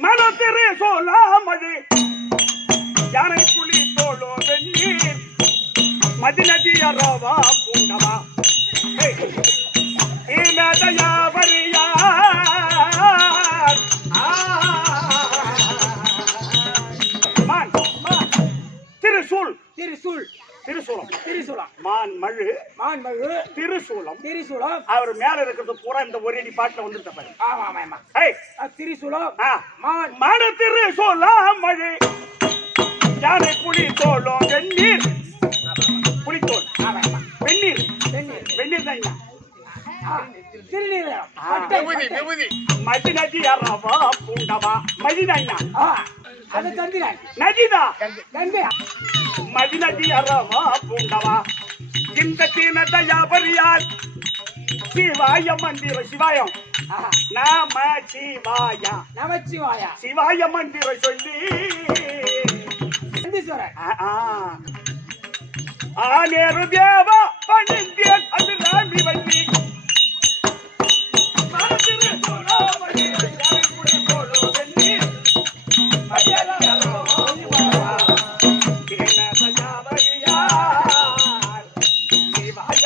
மனத்திரு சோலாமது யானை புலி தோளோ வெந்நீர் மதிநதி அரவா பூண்டவா இனதயாவரியா திருசூல் திருசூல் திருசூலம் திரிசூலம் மான்மழு திருசூலம் திரிசூலம் அவர் மேல இருக்கிறது பூரா இந்த ஒரே அடி பாட்டுல வந்துருத்த பாரு. ஆமா ஆமா ஆமா ஏய் திரிசூலம் மான திருசூலம் மழு யானை புலி தோளும் வெந்நீர் புலித்தோல் வெந்நீர் வெந்நீர் தான் மதிநதி அரவா பூண்டவா மதினா நதிதா மதிநதி அரவா பூண்டவா இந்த தீன தயாபரியால் சிவாய மந்திர சிவாயம் நமச்சிவாயா சிவாய மந்திர சொல்லி ஆனேரு தேவா பணிந்தேன் அது ராணி வள்ளி சிவாய